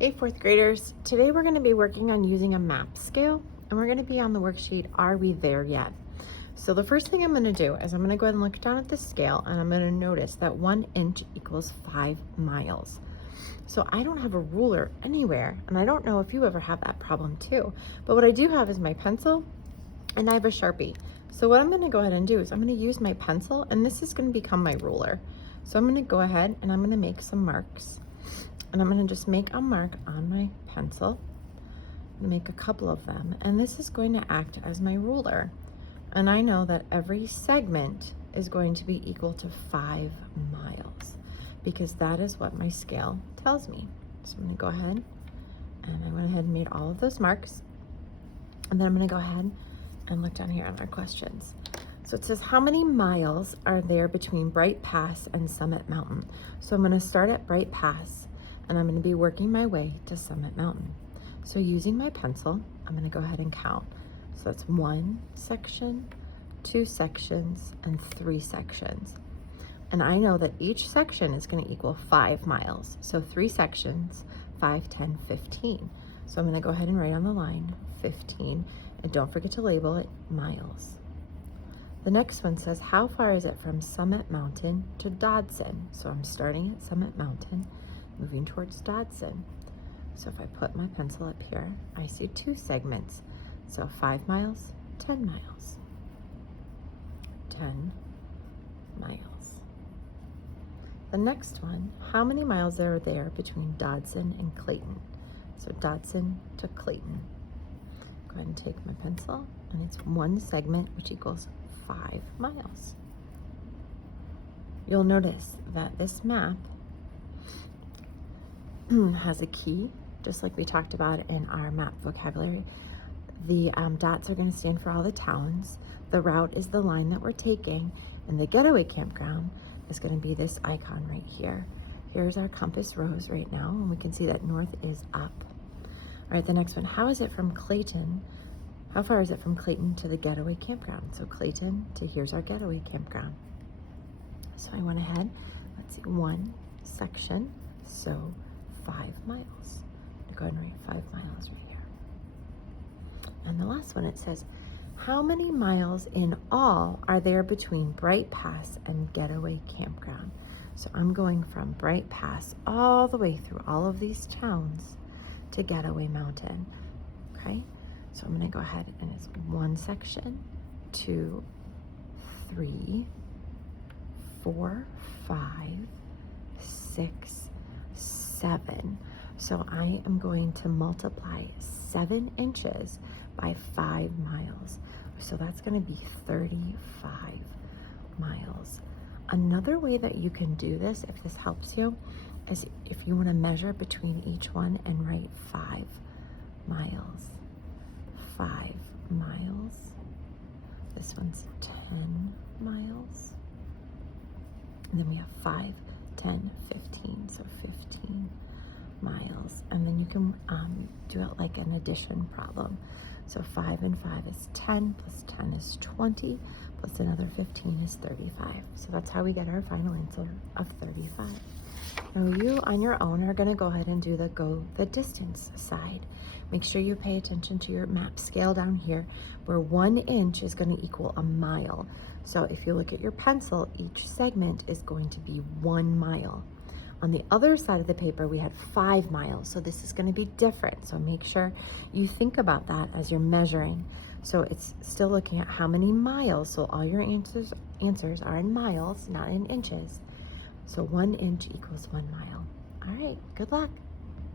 Hey fourth graders, today we're going to be working on using a map scale and we're going to be on the worksheet, Are We There Yet? So the first thing I'm going to do is I'm going to go ahead and look down at the scale and I'm going to notice that 1 inch equals 5 miles. So I don't have a ruler anywhere, and I don't know if you ever have that problem too, but what I do have is my pencil and I have a Sharpie. So what I'm going to go ahead and do is I'm going to use my pencil, and this is going to become my ruler. So I'm going to go ahead and I'm going to make some marks. And I'm going to just make a mark on my pencil, make a couple of them, and this is going to act as my ruler. And I know that every segment is going to be equal to 5 miles because that is what my scale tells me. So I'm going to go ahead and I went ahead and made all of those marks. And then I'm going to go ahead and look down here at our questions. So it says, how many miles are there between Bright Pass and Summit Mountain? So I'm going to start at Bright Pass and I'm going to be working my way to Summit Mountain. So using my pencil, I'm going to go ahead and count. So that's 1 section, 2 sections, and 3 sections. And I know that each section is going to equal 5 miles. So 3 sections, 5, 10, 15. So I'm going to go ahead and write on the line 15, and don't forget to label it miles. The next one says, how far is it from Summit Mountain to Dodson? So I'm starting at Summit Mountain, moving towards Dodson. So if I put my pencil up here, I see 2 segments. So 5 miles, 10 miles. 10 miles. The next one, how many miles are there between Dodson and Clayton? So Dodson to Clayton. Go ahead and take my pencil, and it's 1 segment, which equals 5 miles. You'll notice that this map has a key, just like we talked about in our map vocabulary. The dots are going to stand for all the towns. The route is the line that we're taking, and the getaway campground is going to be this icon right here. Here's our compass rose right now, and we can see that north is up. All right, the next one, how is it from Clayton? How far is it from Clayton to the getaway campground? So Clayton to here's our getaway campground. So I went ahead, let's see, 1 section, so 5 miles. I'm going to go ahead and write 5 miles right here. And the last one, it says, how many miles in all are there between Bright Pass and Getaway Campground? So I'm going from Bright Pass all the way through all of these towns to Getaway Mountain, okay? So I'm gonna go ahead and it's 1 section, 2, 3, 4, 5, 6, 7. So I am going to multiply 7 inches by 5 miles. So that's going to be 35 miles. Another way that you can do this, if this helps you, is if you want to measure between each one and write 5 miles. 5 miles. This one's 10 miles. And then we have 5, 10, 15, so 15 miles. And then you can do it like an addition problem. So 5 and 5 is 10, plus 10 is 20, plus another 15 is 35. So that's how we get our final answer of 35. Now you on your own are going to go ahead and do the distance side. Make sure you pay attention to your map scale down here, where 1 inch is going to equal a mile. So if you look at your pencil, each segment is going to be 1 mile. On the other side of the paper, we had 5 miles, so this is going to be different. So make sure you think about that as you're measuring. So it's still looking at how many miles, so all your answers are in miles, not in inches. So 1 inch equals 1 mile. All right, good luck.